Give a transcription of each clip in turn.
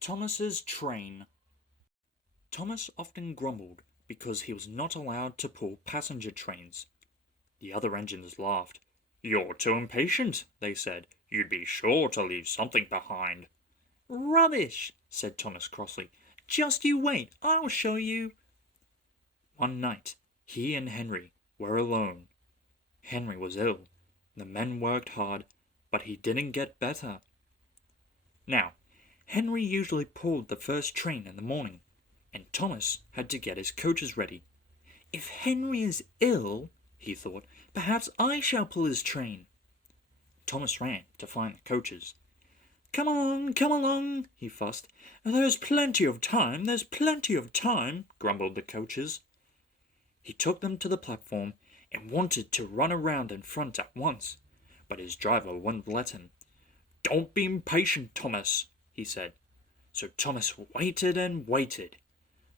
Thomas's train. Thomas often grumbled because he was not allowed to pull passenger trains. The other engines laughed. "You're too impatient," they said. "You'd be sure to leave something behind." "Rubbish," said Thomas crossly. "Just you wait, I'll show you." One night, he and Henry were alone. Henry was ill. The men worked hard, but he didn't get better. Now, Henry usually pulled the first train in the morning, and Thomas had to get his coaches ready. "If Henry is ill," he thought, "perhaps I shall pull his train." Thomas ran to find the coaches. Come along, he fussed. "There's plenty of time, grumbled the coaches. He took them to the platform and wanted to run around in front at once, but his driver wouldn't let him. "Don't be impatient, Thomas," he said. So Thomas waited and waited.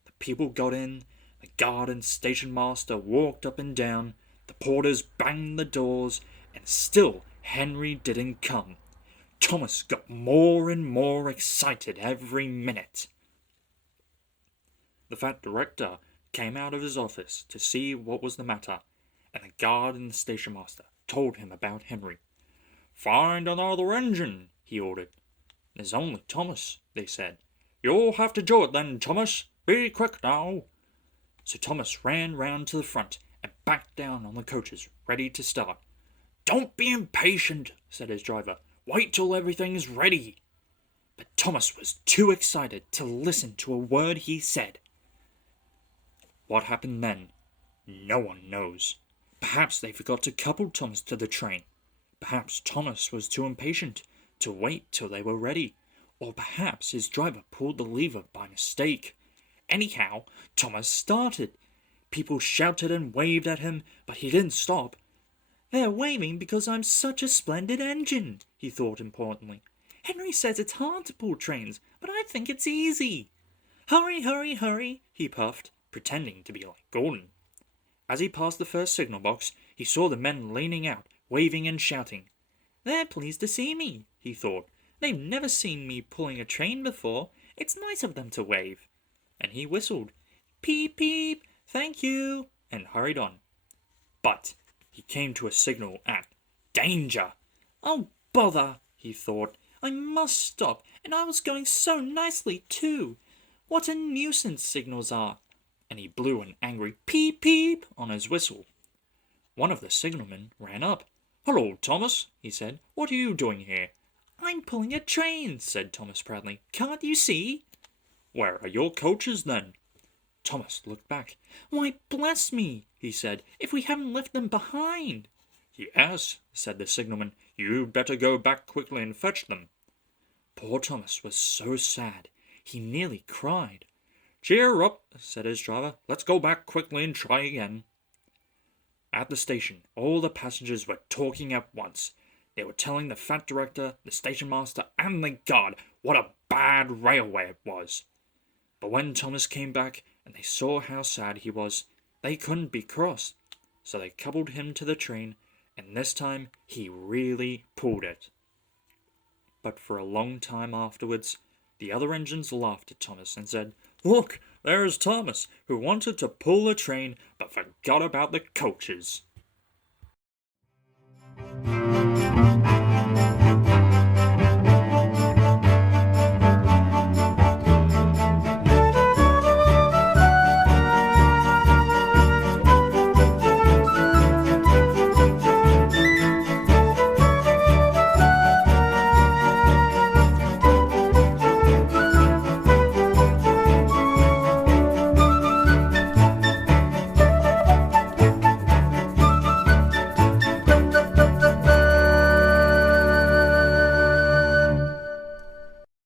The people got in, the guard and station master walked up and down, the porters banged the doors, and still Henry didn't come. Thomas got more and more excited every minute. The fat director came out of his office to see what was the matter, and the guard and the station master told him about Henry. "Find another engine," he ordered. "There's only Thomas," they said. "You'll have to do it then, Thomas. Be quick now." So Thomas ran round to the front and backed down on the coaches, ready to start. "Don't be impatient," said his driver. "Wait till everything's ready." But Thomas was too excited to listen to a word he said. What happened then, no one knows. Perhaps they forgot to couple Thomas to the train. Perhaps Thomas was too impatient to wait till they were ready, or perhaps his driver pulled the lever by mistake. Anyhow, Thomas started. People shouted and waved at him, but he didn't stop. "They're waving because I'm such a splendid engine," he thought importantly. "Henry says it's hard to pull trains, but I think it's easy." "Hurry, hurry, hurry," he puffed, pretending to be like Gordon. As he passed the first signal box, he saw the men leaning out, waving and shouting. "They're pleased to see me," he thought. "They've never seen me pulling a train before. It's nice of them to wave." And he whistled, "Peep, peep, thank you," and hurried on. But he came to a signal at "Danger." "Oh, bother," he thought. "I must stop, and I was going so nicely, too. What a nuisance signals are." And he blew an angry peep, peep on his whistle. One of the signalmen ran up. "Hello, Thomas," he said. "What are you doing here?" "I'm pulling a train," said Thomas proudly. "Can't you see?" "Where are your coaches, then?" Thomas looked back. "Why, bless me," he said, "if we haven't left them behind." "Yes," said the signalman. "You'd better go back quickly and fetch them." Poor Thomas was so sad, he nearly cried. "Cheer up," said his driver. "Let's go back quickly and try again." At the station, all the passengers were talking at once. They were telling the fat director, the station master, and the guard what a bad railway it was. But when Thomas came back and they saw how sad he was, they couldn't be cross. So they coupled him to the train, and this time he really pulled it. But for a long time afterwards, the other engines laughed at Thomas and said, "Look, there's Thomas, who wanted to pull the train but forgot about the coaches."